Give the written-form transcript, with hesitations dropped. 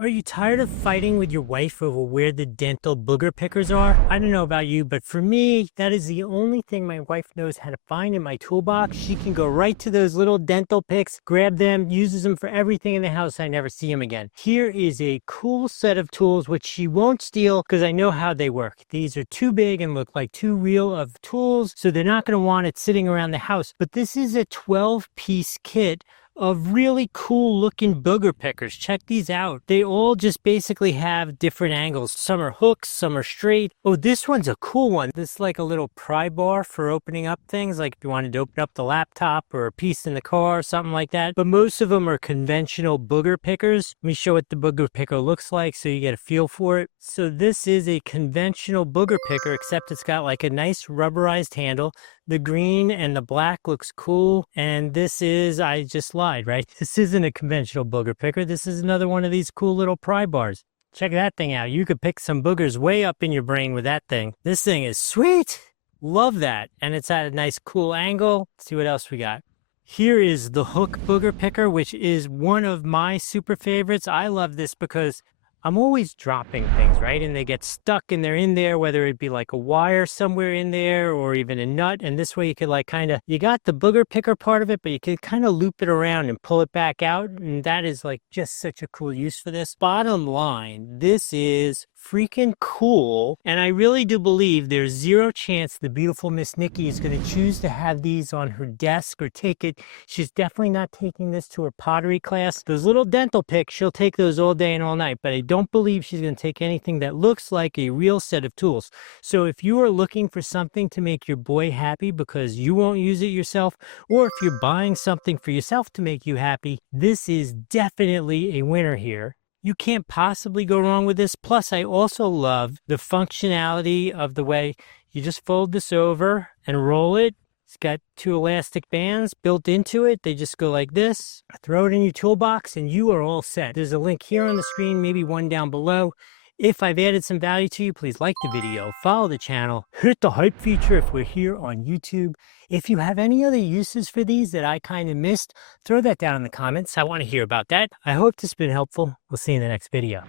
Are you tired of fighting with your wife over where the dental booger pickers are? I don't know about you, but for me, that is the only thing my wife knows how to find in my toolbox. She can go right to those little dental picks, grab them, uses them for everything in the house. I never see them again. Here is a cool set of tools which she won't steal because I know how they work. These are too big and look like too real of tools, so they're not going to want it sitting around the house. But this is a 12-piece kit of really cool looking booger pickers. Check these out. They all just basically have different angles. Some are hooks, some are straight. Oh, this one's a cool one. This is like a little pry bar for opening up things, like if you wanted to open up the laptop or a piece in the car or something like that. But most of them are conventional booger pickers. Let me show what the booger picker looks like so you get a feel for it. So this is a conventional booger picker, except it's got like a nice rubberized handle. The green and the black looks cool. And this is, I just lied, right? This isn't a conventional booger picker. This is another one of these cool little pry bars. Check that thing out. You could pick some boogers way up in your brain with that thing. This thing is sweet. Love that. And it's at a nice cool angle. Let's see what else we got. Here is the hook booger picker, which is one of my super favorites. I love this because I'm always dropping things, right? And they get stuck and they're in there, whether it be like a wire somewhere in there or even a nut. And this way you could like kind of, you got the booger picker part of it, but you could kind of loop it around and pull it back out. And that is like just such a cool use for this. Bottom line, this is freaking cool. And I really do believe there's zero chance the beautiful Miss Nikki is going to choose to have these on her desk or take it. She's definitely not taking this to her pottery class. Those little dental picks, she'll take those all day and all night, but I don't believe she's going to take anything that looks like a real set of tools. So if you are looking for something to make your boy happy because you won't use it yourself, or if you're buying something for yourself to make you happy, this is definitely a winner here. You can't possibly go wrong with this. Plus, I also love the functionality of the way you just fold this over and roll it. It's got two elastic bands built into it. They just go like this. Throw it in your toolbox and you are all set. There's a link here on the screen, maybe one down below. If I've added some value to you, please like the video, follow the channel, hit the hype feature if we're here on YouTube. If you have any other uses for these that I kind of missed, throw that down in the comments. I want to hear about that. I hope this has been helpful. We'll see you in the next video.